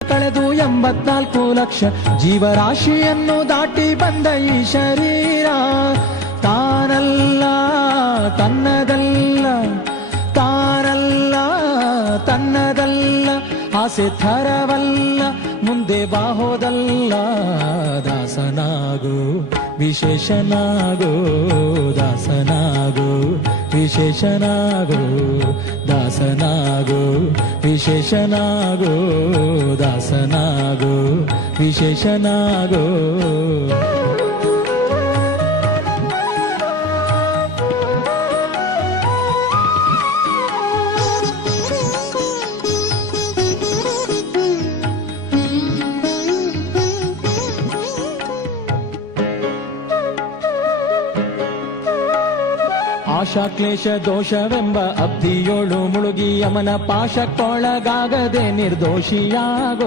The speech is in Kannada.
ಕಳೆದು 84 ಲಕ್ಷ ಜೀವರಾಶಿಯನ್ನು ದಾಟಿ ಬಂದ ಈ ಶರೀರ ತಾನಲ್ಲ ತನ್ನದಲ್ಲ, ತಾನಲ್ಲ ತನ್ನದಲ್ಲ, ಆಸೆ ಥರವಲ್ಲ, ಮುಂದೆ ಬಾಹೋದಲ್ಲ. ದಾಸನಾಗೋ ವಿಶೇಷನಾಗೋ, ದಾಸನಾಗೋ ವಿಶೇಷನಾಗೋ, ದಾಸನಾಗೋ ವಿಶೇಷನಾಗೋ, ದಾಸನಾಗೋ ವಿಶೇಷನಾಗೋ. ಆಶಾ ಕ್ಲೇಶ ದೋಷವೆಂಬ ಅಬ್ಧಿಯೋಳು ಮುಳುಗಿ ಯಮನ ಪಾಶಕ್ಕೊಳಗಾಗದೆ ನಿರ್ದೋಷಿಯಾಗೋ.